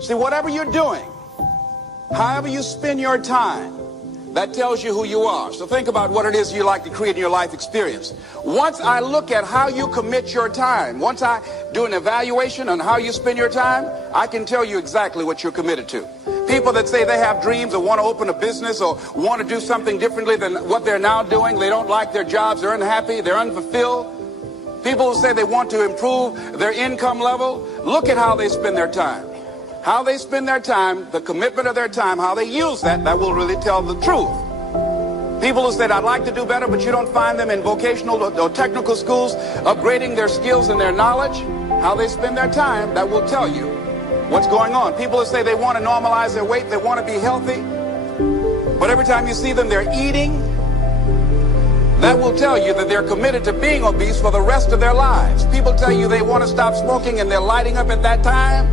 See, whatever you're doing, however you spend your time, that tells you who you are. So think about what it is you like to create in your life experience. Once I look at how you commit your time, once I do an evaluation on how you spend your time, I can tell you exactly what you're committed to. People that say they have dreams or want to open a business or want to do something differently than what they're now doing, they don't like their jobs, they're unhappy, they're unfulfilled. People who say they want to improve their income level, look at how they spend their time. How they spend their time, the commitment of their time, how they use that will really tell the truth. People who said, I'd like to do better, but you don't find them in vocational or technical schools, upgrading their skills and their knowledge, how they spend their time, that will tell you what's going on. People who say they want to normalize their weight, they want to be healthy, but every time you see them, they're eating, that will tell you that they're committed to being obese for the rest of their lives. People tell you they want to stop smoking and they're lighting up at that time.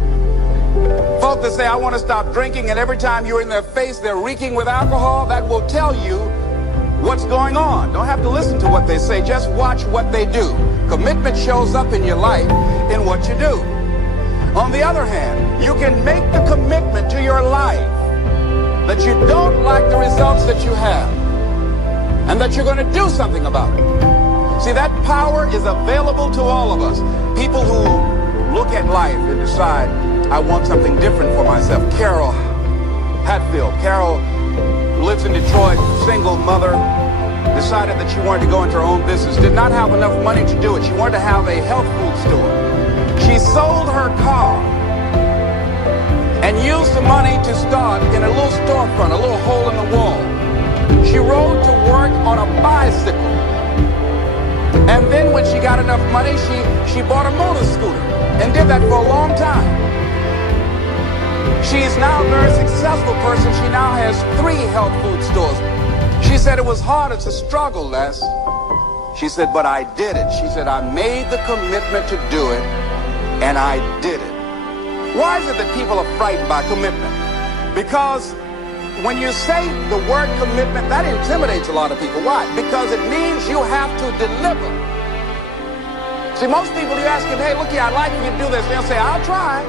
Folk that say, I want to stop drinking, and every time you're in their face, they're reeking with alcohol, that will tell you what's going on. Don't have to listen to what they say, just watch what they do. Commitment shows up in your life in what you do. On the other hand, you can make the commitment to your life that you don't like the results that you have, and that you're going to do something about it. See, that power is available to all of us. People who look at life and decide, I want something different for myself. Carol Hatfield. Carol lives in Detroit, single mother, decided that she wanted to go into her own business, did not have enough money to do it. She wanted to have a health food store. She sold her car and used the money to start in a little storefront, a little hole in the wall. She rode to work on a bicycle. And then when she got enough money, she bought a motor scooter and did that for a long time. She's now a very successful person. She now has 3 health food stores. She said it was hard, it's a struggle, Les. She said, but I did it. She said, I made the commitment to do it, and I did it. Why is it that people are frightened by commitment? Because when you say the word commitment, that intimidates a lot of people. Why? Because it means you have to deliver. See, most people, you ask them, hey, look here, I'd like you to do this. They'll say, I'll try.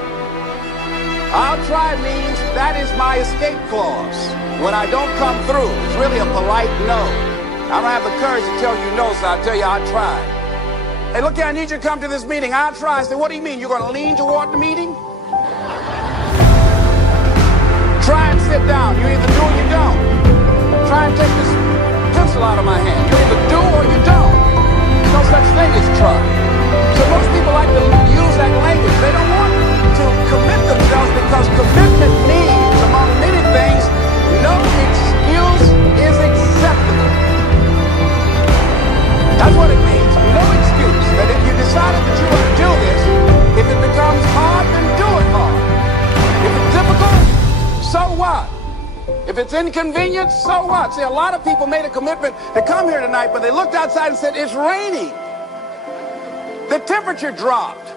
I'll try means that is my escape clause. When I don't come through, it's really a polite no. I don't have the courage to tell you no, so I'll tell you I'll try. Hey, look here, I need you to come to this meeting. I'll try. I say, what do you mean? You're going to lean toward the meeting? Try and sit down. You either do or you don't. Try and take this pencil out of my hand. You either do or you don't. No such thing as try. So most people like to use that language. They don't want to commit themselves because commitment means, among many things, no excuse is acceptable. That's what it means, no excuse. That if you decided that you want to do this, if it becomes hard, then do it hard. If it's difficult, so what? If it's inconvenient, so what? See, a lot of people made a commitment to come here tonight, but they looked outside and said, it's raining. The temperature dropped.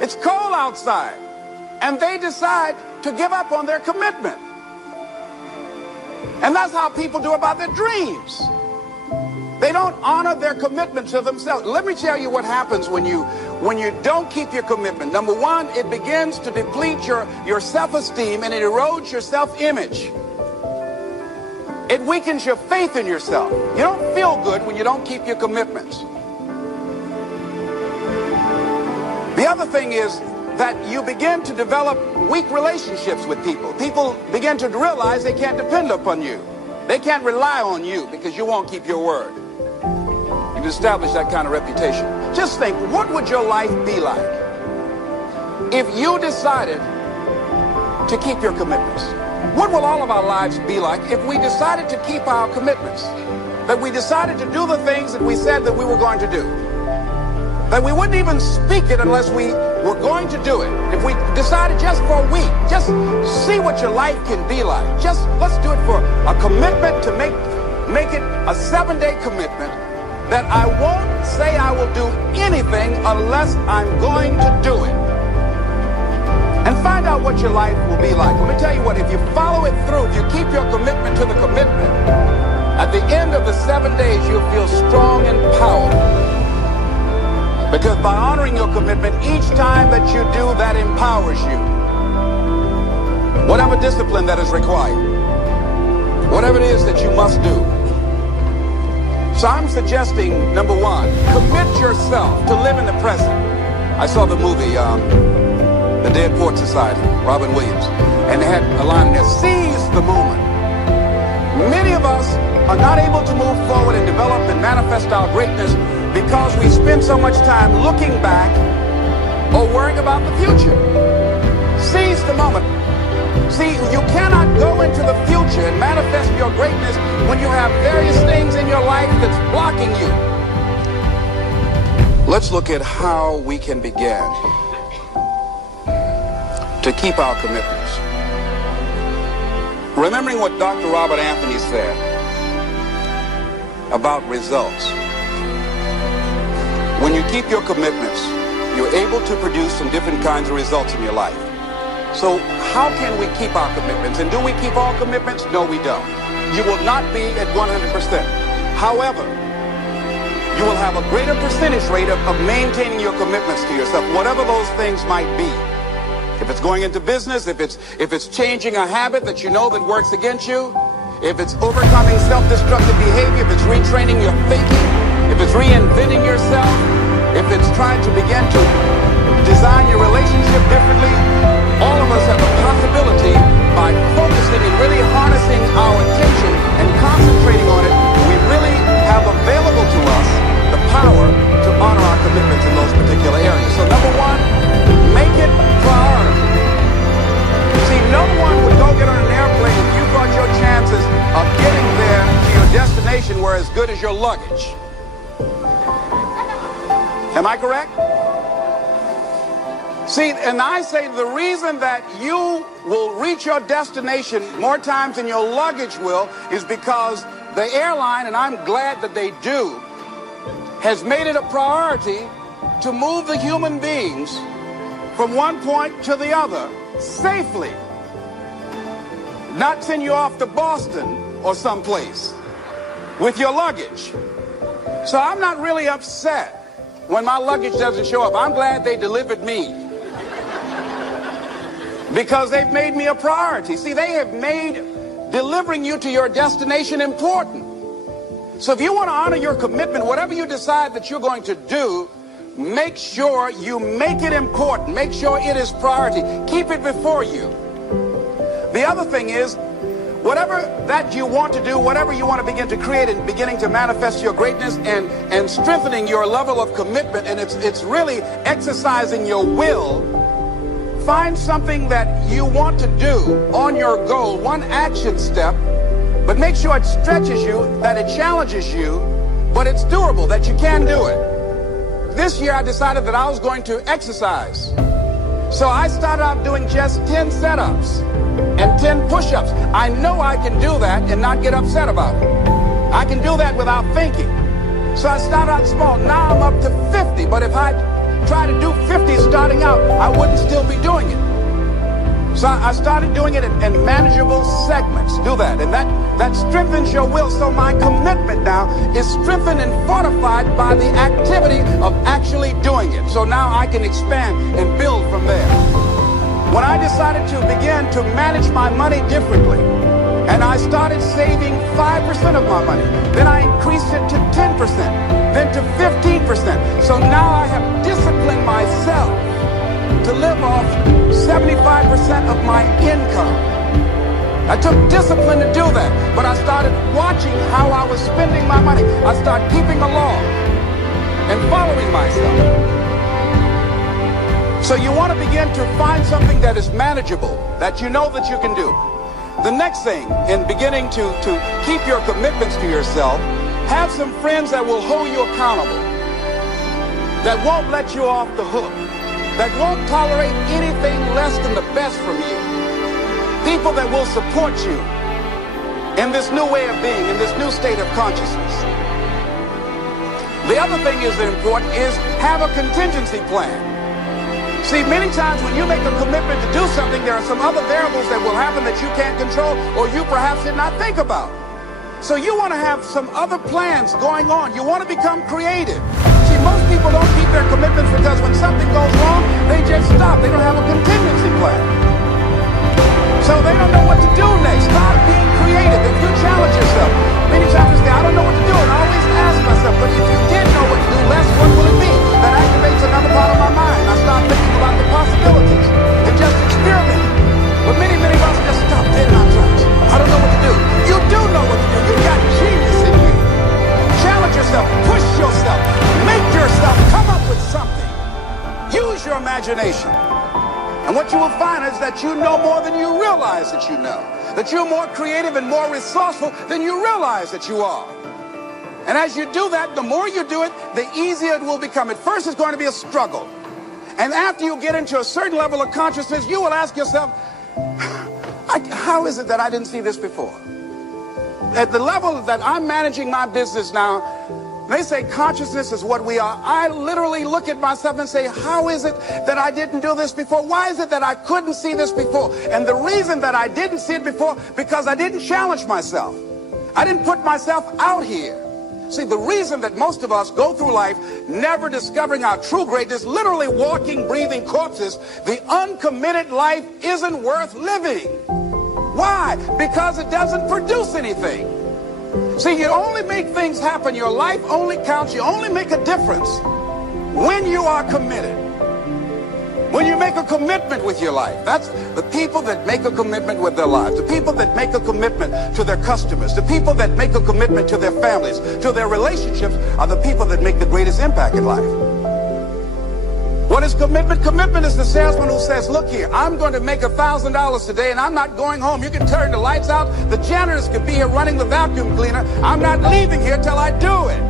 It's cold outside. And they decide to give up on their commitment. And that's how people do about their dreams. They don't honor their commitment to themselves. Let me tell you what happens when you don't keep your commitment. Number one, it begins to deplete your self-esteem and it erodes your self-image. It weakens your faith in yourself. You don't feel good when you don't keep your commitments. The other thing is that you begin to develop weak relationships with people. People begin to realize they can't depend upon you. They can't rely on you because you won't keep your word. You've established that kind of reputation. Just think, what would your life be like if you decided to keep your commitments? What will all of our lives be like if we decided to keep our commitments? That we decided to do the things that we said that we were going to do. That we wouldn't even speak it unless we were going to do it. If we decided just for a week, just see what your life can be like. Just let's do it for a commitment to make it a 7-day commitment that I won't say I will do anything unless I'm going to do it. And find out what your life will be like. Let me tell you what, if you follow it through, if you keep your commitment to the commitment, at the end of the 7 days, you'll feel strong and powerful. Because by honoring your commitment, each time that you do, that empowers you. whatever discipline that is required, whatever it is that you must do. So I'm suggesting, number one, commit yourself to live in the present. I saw the movie, The Dead Poets Society, Robin Williams, and they had a line in there, seize the moment. Many of us are not able to move forward and develop and manifest our greatness because we spend so much time looking back or worrying about the future. Seize the moment. See, you cannot go into the future and manifest your greatness when you have various things in your life that's blocking you. Let's look at how we can begin to keep our commitments. Remembering what Dr. Robert Anthony said about results. When you keep your commitments, you're able to produce some different kinds of results in your life. So how can we keep our commitments? And do we keep all commitments? No, we don't. You will not be at 100%. However, you will have a greater percentage rate of maintaining your commitments to yourself, whatever those things might be. If it's going into business, if it's changing a habit that you know that works against you, if it's overcoming self-destructive behavior, if it's retraining your thinking, if it's reinventing yourself, if it's trying to begin to design your relationship differently, all of us have a possibility by focusing and really harnessing our attention and concentrating on it. We really have available to us the power to honor our commitments in those particular areas. So number one, make it priority. See, no one would go get on an airplane if you thought your chances of getting there to your destination were as good as your luggage. Am I correct? See, and I say the reason that you will reach your destination more times than your luggage will is because the airline, and I'm glad that they do, has made it a priority to move the human beings from one point to the other safely. Not send you off to Boston or someplace with your luggage. So I'm not really upset when my luggage doesn't show up. I'm glad they delivered me because they've made me a priority. See, they have made delivering you to your destination important. So if you want to honor your commitment, whatever you decide that you're going to do, make sure you make it important. Make sure it is priority. Keep it before you. The other thing is, whatever that you want to do, whatever you want to begin to create and beginning to manifest your greatness and strengthening your level of commitment, and it's really exercising your will, find something that you want to do on your goal, one action step, but make sure it stretches you, that it challenges you, but it's doable, that you can do it. This year I decided that I was going to exercise. So I started out doing just 10 setups and 10 push-ups. I know I can do that and not get upset about it. I can do that without thinking. So I started out small. Now I'm up to 50. But if I try to do 50 starting out, I wouldn't still be doing it. So I started doing it in manageable segments. Do that. And that strengthens your will. So my commitment now is strengthened and fortified by the activity of actually doing it. So now I can expand and build from there. When I decided to begin to manage my money differently, and I started saving 5% of my money, then I increased it to 10%, then to 15%. So now I have disciplined myself to live off 75% of my income. I took discipline to do that, but I started watching how I was spending my money. I started keeping along and following myself. So you want to begin to find something that is manageable, that you know that you can do. The next thing, in beginning to keep your commitments to yourself, have some friends that will hold you accountable, that won't let you off the hook, that won't tolerate anything less than the best from you. People that will support you in this new way of being, in this new state of consciousness. The other thing is important is have a contingency plan. See, many times when you make a commitment to do something, there are some other variables that will happen that you can't control or you perhaps did not think about. So you want to have some other plans going on. You want to become creative. See, most people don't keep their commitments because when something goes wrong, they just stop. They don't have a contingency plan. So find is that you know more than you realize that you know. That you're more creative and more resourceful than you realize that you are. And as you do that, the more you do it, the easier it will become. At first, it's going to be a struggle. And after you get into a certain level of consciousness, you will ask yourself, how is it that I didn't see this before? At the level that I'm managing my business now, they say consciousness is what we are. I literally look at myself and say, how is it that I didn't do this before? Why is it that I couldn't see this before? And the reason that I didn't see it before, because I didn't challenge myself. I didn't put myself out here. See, the reason that most of us go through life never discovering our true greatness, literally walking, breathing corpses, the uncommitted life isn't worth living. Why? Because it doesn't produce anything. See, you only make things happen. Your life only counts. You only make a difference when you are committed. When you make a commitment with your life. That's the people that make a commitment with their lives. The people that make a commitment to their customers. The people that make a commitment to their families, to their relationships, are the people that make the greatest impact in life. What is commitment? Commitment is the salesman who says, look here, I'm going to make $1,000 today and I'm not going home. You can turn the lights out. The janitors could be here running the vacuum cleaner. I'm not leaving here till I do it.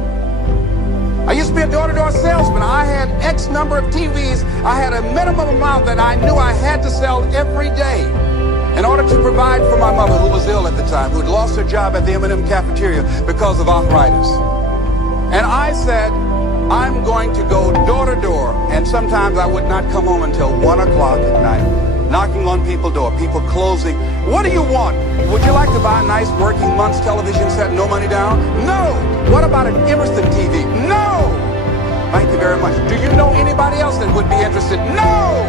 I used to be a door-to-door salesman. I had X number of TVs. I had a minimum amount that I knew I had to sell every day in order to provide for my mother, who was ill at the time, who had lost her job at the M&M cafeteria because of arthritis. And I said, I'm going to go door to door, and sometimes I would not come home until 1 o'clock at night, knocking on people's door, people closing. What do you want? Would you like to buy a nice working month's television set, no money down? No. What about an Emerson TV? No. Thank you very much. Do you know anybody else that would be interested? No.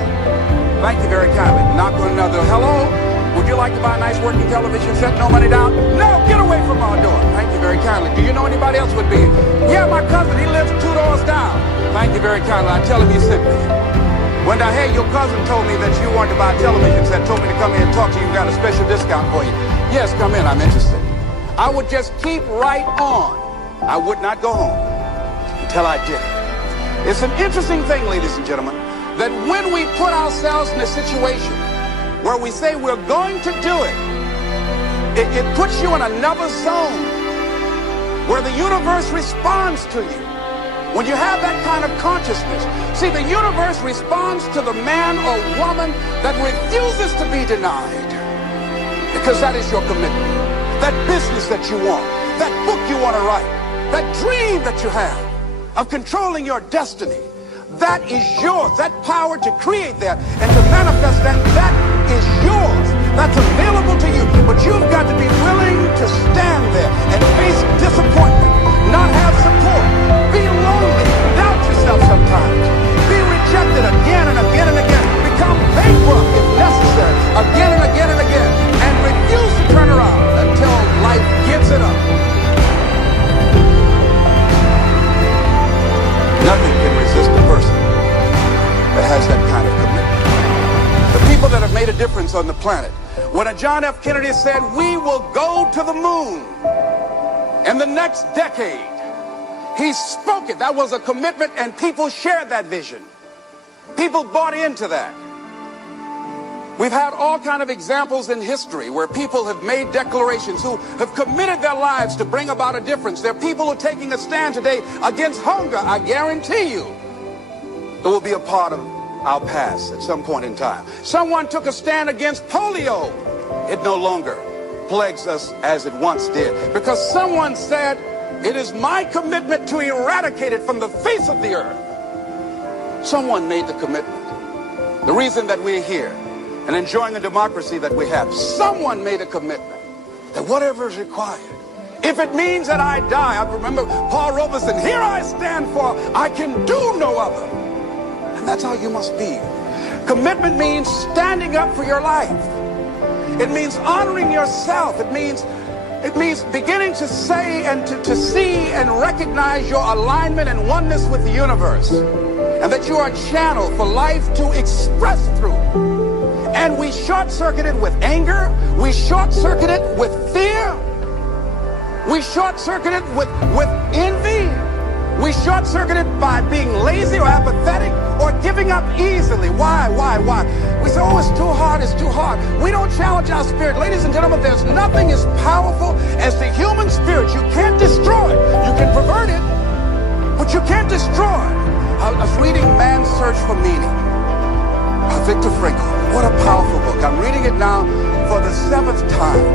Thank you very kindly. Knock on another. Hello? Would you like to buy a nice working television set, no money down? No, get away from our door. Thank you very kindly. Do you know anybody else would be? Yeah, my cousin, he lives 2 doors down. Thank you very kindly. I tell him he's sick. When I hear your cousin told me that you wanted to buy a television set, told me to come in and talk to you, got a special discount for you. Yes, come in, I'm interested. I would just keep right on. I would not go home until I did it. It's an interesting thing, ladies and gentlemen, that when we put ourselves in a situation where we say we're going to do it, it puts you in another zone where the universe responds to you. When you have that kind of consciousness, see, the universe responds to the man or woman that refuses to be denied, because that is your commitment. That business that you want, that book you want to write, that dream that you have of controlling your destiny, that is yours. That power to create that and to manifest that is yours. That's available to you. But you've got to be willing to stand there and face disappointment, not have support, be lonely, doubt yourself sometimes, be rejected again and again and again, become bankrupt if necessary, again and again and again, and refuse to turn around until life gives it up. Nothing can resist a person that has that kind of commitment. The people that have made a difference on the planet. When John F. Kennedy said, we will go to the moon in the next decade, he spoke it. That was a commitment, and people shared that vision. People bought into that. We've had all kinds of examples in history where people have made declarations, who have committed their lives to bring about a difference. There are people who are taking a stand today against hunger. I guarantee you it will be a part of our past at some point in time. Someone took a stand against polio. It no longer plagues us as it once did, because someone said, it is my commitment to eradicate it from the face of the earth. Someone made the commitment. The reason that we're here and enjoying the democracy that we have, someone made a commitment that whatever is required, if it means that I die. I remember Paul Robeson, here I stand, for I can do no other. And that's how you must be. Commitment means standing up for your life. It means honoring yourself. It means beginning to say and to see and recognize your alignment and oneness with the universe, and that you are a channel for life to express through. And we short-circuit it with anger. We short-circuit it with fear. We short-circuit it with envy. We short-circuit it by being lazy or apathetic or giving up easily. Why? We say, oh, it's too hard, it's too hard. We don't challenge our spirit. Ladies and gentlemen, there's nothing as powerful as the human spirit. You can't destroy it. You can pervert it, but you can't destroy it. I was reading Man's Search for Meaning by Viktor Frankl. What a powerful book. I'm reading it now for the 7th time.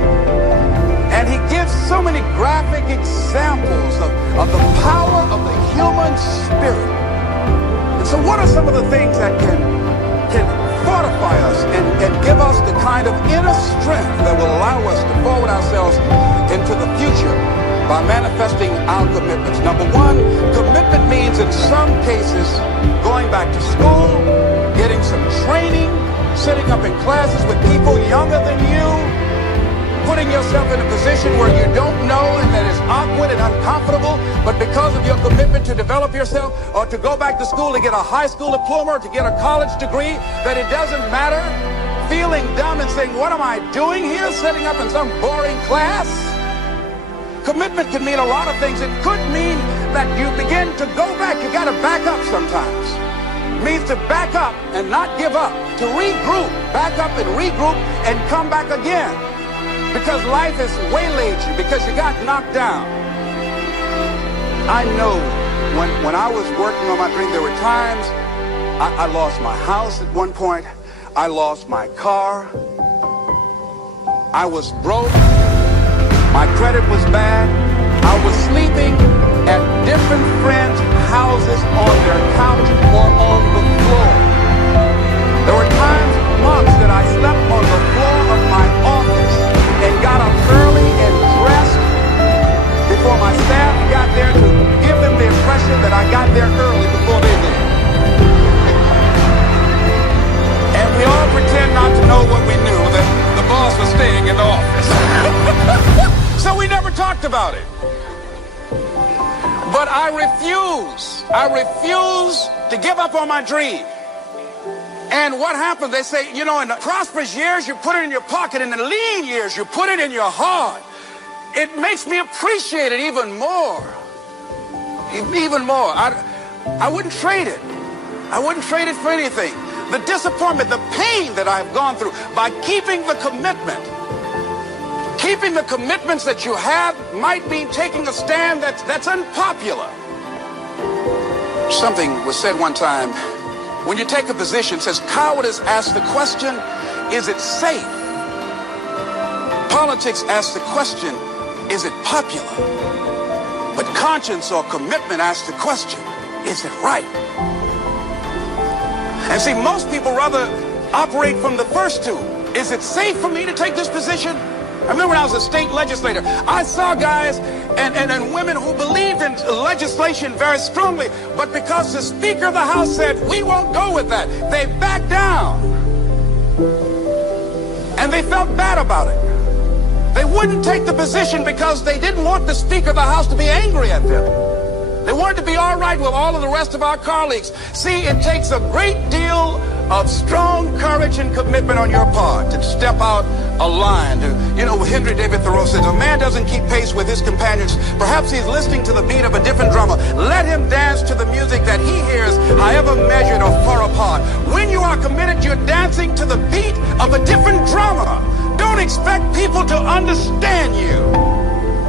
And he gives so many graphic examples of the power of the human spirit. And so what are some of the things that can fortify us and give us the kind of inner strength that will allow us to forward ourselves into the future by manifesting our commitments? Number one, commitment means in some cases going back to school, getting some training, sitting up in classes with people younger than you, putting yourself in a position where you don't know and that is awkward and uncomfortable, but because of your commitment to develop yourself or to go back to school to get a high school diploma or to get a college degree, that it doesn't matter, feeling dumb and saying, what am I doing here, sitting up in some boring class? Commitment can mean a lot of things. It could mean that you begin to go back. You got to back up sometimes. It means to back up and not give up, to regroup, back up and regroup and come back again. Because life has waylaid you, because you got knocked down. I know when I was working on my dream, there were times I lost my house at one point. I lost my car. I was broke. My credit was bad. I was sleeping at different friends' houses on their couch or on the floor. There were times, months, that I slept on the floor of my office and got up early and dressed before my staff got there to give them the impression that I got there early before they did. And we all pretend not to know what we knew, that the boss was staying in the office. So we never talked about it. But I refuse to give up on my dream. And what happens? They say, you know, in the prosperous years, you put it in your pocket. In the lean years, you put it in your heart. It makes me appreciate it even more. Even more. I wouldn't trade it. I wouldn't trade it for anything. The disappointment, the pain that I've gone through by keeping the commitment. Keeping the commitments that you have might mean taking a stand that's unpopular. Something was said one time. When you take a position, it says, cowardice asks the question, is it safe? Politics asks the question, is it popular? But conscience or commitment asks the question, is it right? And see, most people rather operate from the first two. Is it safe for me to take this position? I remember when I was a state legislator, I saw guys and women who believed in legislation very strongly, but because the Speaker of the House said, we won't go with that, they backed down. And they felt bad about it. They wouldn't take the position because they didn't want the Speaker of the House to be angry at them. They wanted to be all right with all of the rest of our colleagues. See, it takes a great deal of strong courage and commitment on your part to step out a line. You know, Henry David Thoreau says, a man doesn't keep pace with his companions. Perhaps he's listening to the beat of a different drummer. Let him dance to the music that he hears, however measured or far apart. When you are committed, you're dancing to the beat of a different drummer. Don't expect people to understand you.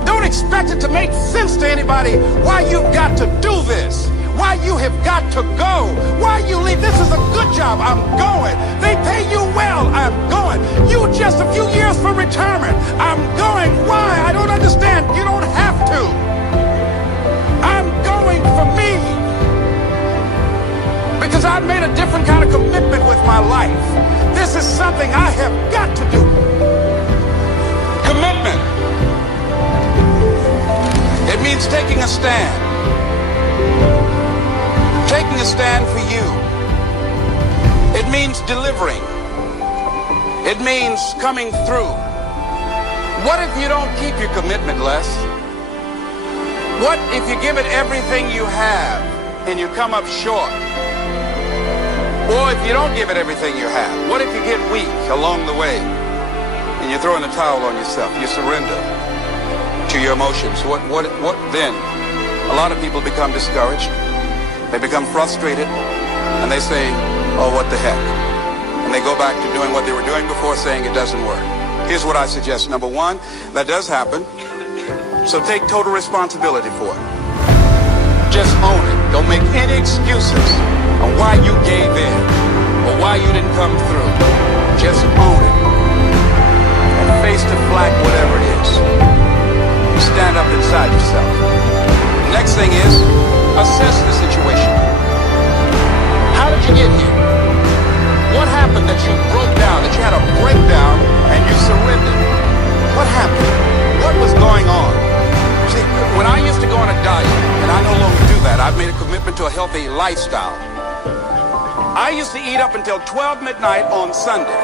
Don't expect it to make sense to anybody why you've got to do this. Why you have got to go. Why you leave. This is a good job. I'm going. They pay you well. I'm going. You just a few years for retirement. I'm going. Why? I don't understand. You don't have to. I'm going for me. Because I've made a different kind of commitment with my life. This is something I have got to do. Commitment. It means taking a stand. Taking a stand for you. It means delivering. It means coming through. What if you don't keep your commitment, Les? What if you give it everything you have and you come up short? Or if you don't give it everything you have, what if you get weak along the way and you throw in the towel on yourself? You surrender to your emotions. What then a lot of people become discouraged. They become frustrated, and they say, oh, what the heck? And they go back to doing what they were doing before, saying it doesn't work. Here's what I suggest. Number one, that does happen, so take total responsibility for it. Just own it. Don't make any excuses on why you gave in or why you didn't come through. Just own it. And face the flag, whatever it is. Stand up inside yourself. Next thing is, assess the situation. How did you get here? What happened that you broke down, that you had a breakdown and you surrendered? What happened? What was going on? See, when I used to go on a diet, and I no longer do that, I've made a commitment to a healthy lifestyle. I used to eat up until 12 midnight on Sunday.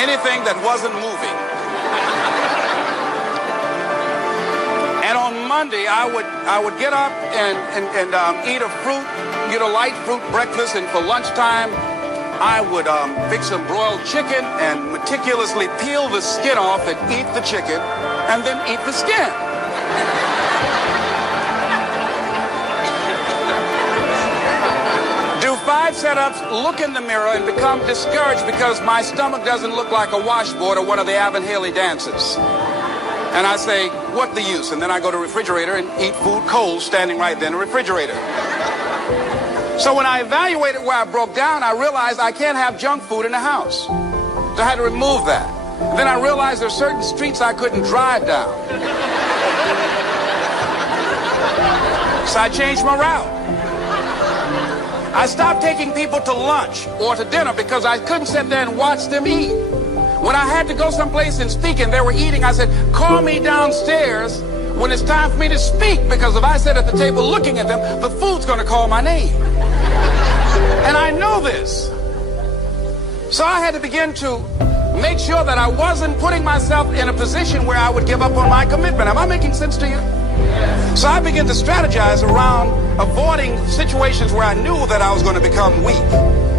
Anything that wasn't moving. And on Monday, I would get up and eat a fruit, get a light fruit breakfast, and for lunchtime, I would fix some broiled chicken and meticulously peel the skin off and eat the chicken, and then eat the skin. Do 5 setups, look in the mirror, and become discouraged because my stomach doesn't look like a washboard or one of the Evan Haley dances. And I say, what the use? And then I go to the refrigerator and eat food cold, standing right there in the refrigerator. So when I evaluated where I broke down, I realized I can't have junk food in the house. So I had to remove that. Then I realized there are certain streets I couldn't drive down. So I changed my route. I stopped taking people to lunch or to dinner because I couldn't sit there and watch them eat. When I had to go someplace and speak and they were eating, I said, call me downstairs when it's time for me to speak, because if I sit at the table looking at them, the food's going to call my name. And I know this. So I had to begin to make sure that I wasn't putting myself in a position where I would give up on my commitment. Am I making sense to you? So I began to strategize around avoiding situations where I knew that I was going to become weak.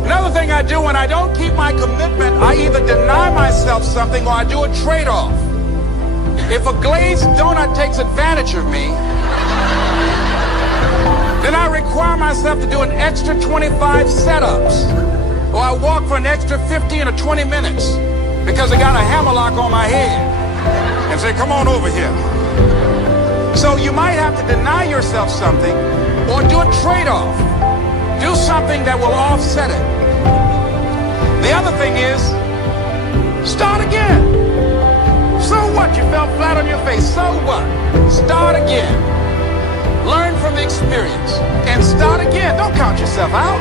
Another thing I do when I don't keep my commitment, I either deny myself something or I do a trade-off. If a glazed donut takes advantage of me, then I require myself to do an extra 25 setups. Or I walk for an extra 15 or 20 minutes because I got a hammerlock on my head and say, come on over here. So you might have to deny yourself something or do a trade-off. Do something that will offset it. The other thing is, start again. So what? You fell flat on your face. So what? Start again. Learn from the experience and start again. Don't count yourself out.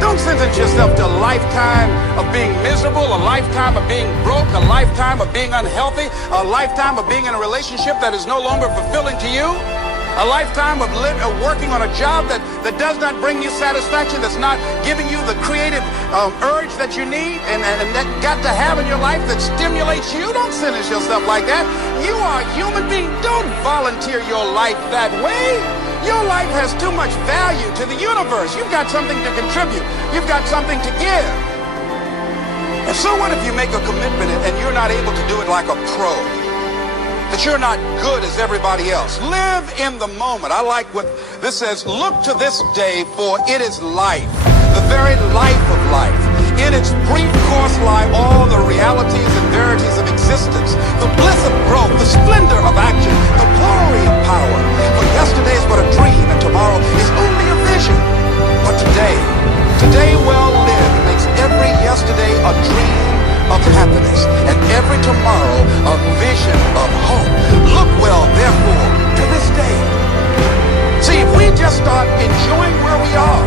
Don't sentence yourself to a lifetime of being miserable, a lifetime of being broke, a lifetime of being unhealthy, a lifetime of being in a relationship that is no longer fulfilling to you, a lifetime of working on a job that does not bring you satisfaction, that's not giving you the creative urge that you need and that got to have in your life that stimulates you. Don't sentence yourself like that. You are a human being. Don't volunteer your life that way. Your life has too much value to the universe. You've got something to contribute. You've got something to give. And so what if you make a commitment and you're not able to do it like a pro? That you're not good as everybody else. Live in the moment. I like what this says. Look to this day, for it is life, the very life of life. In its brief course lie all the realities and verities of existence, the bliss of growth, the splendor of action, the glory of power. For yesterday is but a dream, and tomorrow is only a vision. But today well lived makes every yesterday a dream of happiness, and every tomorrow a vision of hope. Look well, therefore, to this day. See, if we just start enjoying where we are,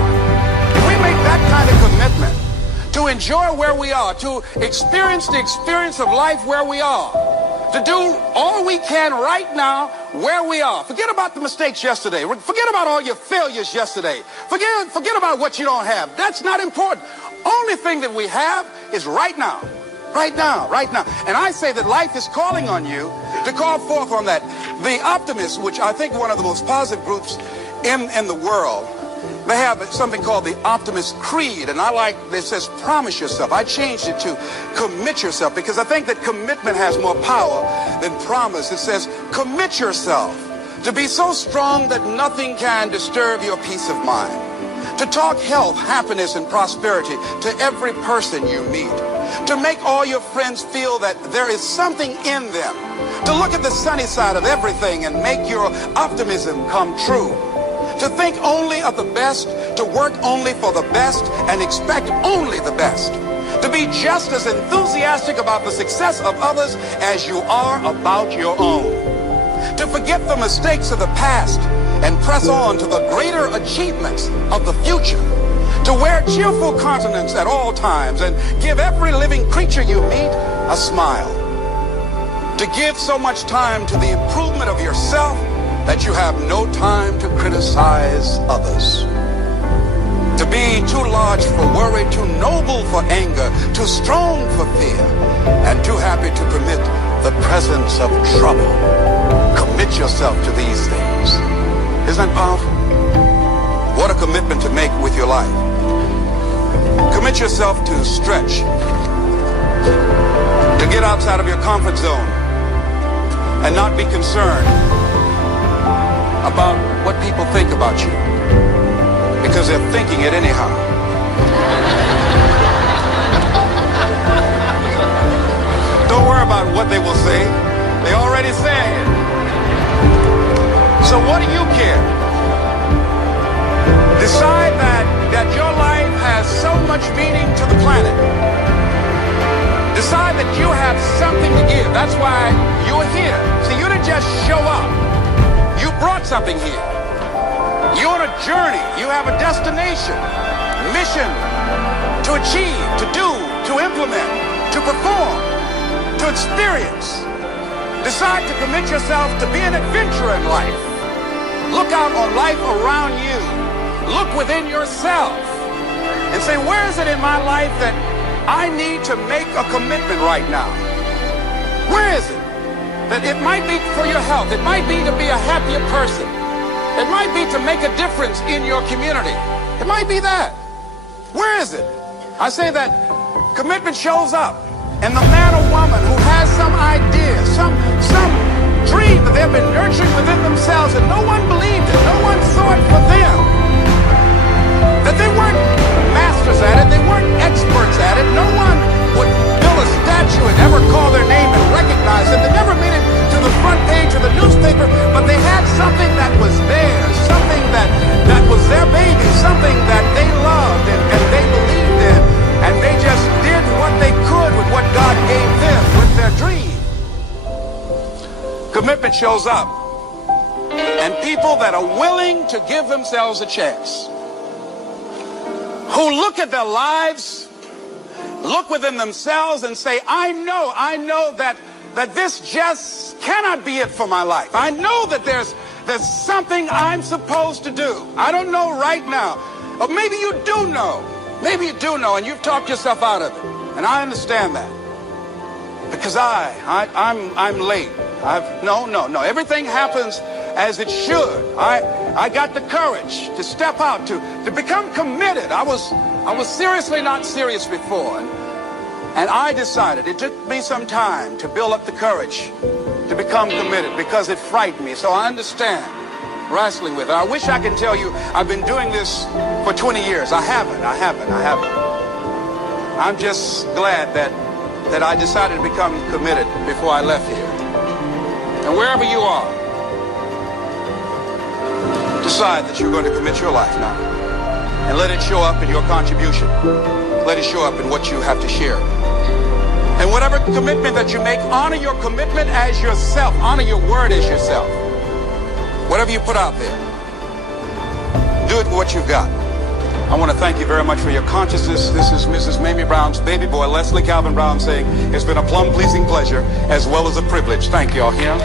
if we make that kind of commitment to enjoy where we are, to experience the experience of life where we are, to do all we can right now where we are. Forget about the mistakes yesterday. Forget about all your failures yesterday. Forget about what you don't have. That's not important. Only thing that we have is right now. Right now, right now. And I say that life is calling on you to call forth on that. The optimists, which I think one of the most positive groups in the world, they have something called the Optimist Creed. And I like, it says, promise yourself. I changed it to commit yourself, because I think that commitment has more power than promise. It says, commit yourself To be so strong that nothing can disturb your peace of mind. To talk health, happiness, and prosperity to every person you meet. To make all your friends feel that there is something in them. To look at the sunny side of everything and make your optimism come true. To think only of the best, to work only for the best, and expect only the best. To be just as enthusiastic about the success of others as you are about your own. To forget the mistakes of the past and press on to the greater achievements of the future. To wear cheerful countenance at all times and give every living creature you meet a smile. To give so much time to the improvement of yourself that you have no time to criticize others. To be too large for worry, too noble for anger, too strong for fear, and too happy to permit the presence of trouble. Commit yourself to these things. Isn't that powerful? What a commitment to make with your life. Commit yourself to stretch, to get outside of your comfort zone, and not be concerned about what people think about you, because they're thinking it anyhow. Don't worry about what they will say. They're already saying it. So what do you care? Decide that your life has so much meaning to the planet. Decide that you have something to give. That's why you're here. See, you didn't just show up. You brought something here. You're on a journey. You have a destination, mission to achieve, to do, to implement, to perform, to experience. Decide to commit yourself to be an adventurer in life. Look out on life around you. Look within yourself and say, where is it in my life that I need to make a commitment right now? Where is it? That it might be for your health. It might be to be a happier person. It might be to make a difference in your community. It might be that. Where is it? I say that commitment shows up. And the man or woman who has some idea, some dream that they've been nurturing within themselves and no one believed it, no one saw it for them, that they weren't masters at it, they weren't experts at it, no one would build a statue and ever call their name and recognize it, they never made it to the front page of the newspaper, but they had something that was theirs, something that was their baby, something that they loved and they believed in, and they just did what they could with what God gave them with their dream. Commitment shows up, and people that are willing to give themselves a chance, who look at their lives, look within themselves and say, I know that this just cannot be it for my life. I know that there's something I'm supposed to do. I don't know right now. Or maybe you do know. Maybe you do know and you've talked yourself out of it. And I understand that. Because I'm late. No. Everything happens as it should. I got the courage to step out, to become committed. I was seriously not serious before. And I decided, it took me some time to build up the courage to become committed because it frightened me. So I understand wrestling with it. I wish I could tell you I've been doing this for 20 years. I haven't. I'm just glad that I decided to become committed before I left here. And wherever you are, decide that you're going to commit your life now. And let it show up in your contribution. Let it show up in what you have to share. And whatever commitment that you make, honor your commitment as yourself. Honor your word as yourself. Whatever you put out there, do it with what you've got. I want to thank you very much for your consciousness. This is Mrs. Mamie Brown's baby boy, Leslie Calvin Brown, saying it's been a plum-pleasing pleasure as well as a privilege. Thank you all here.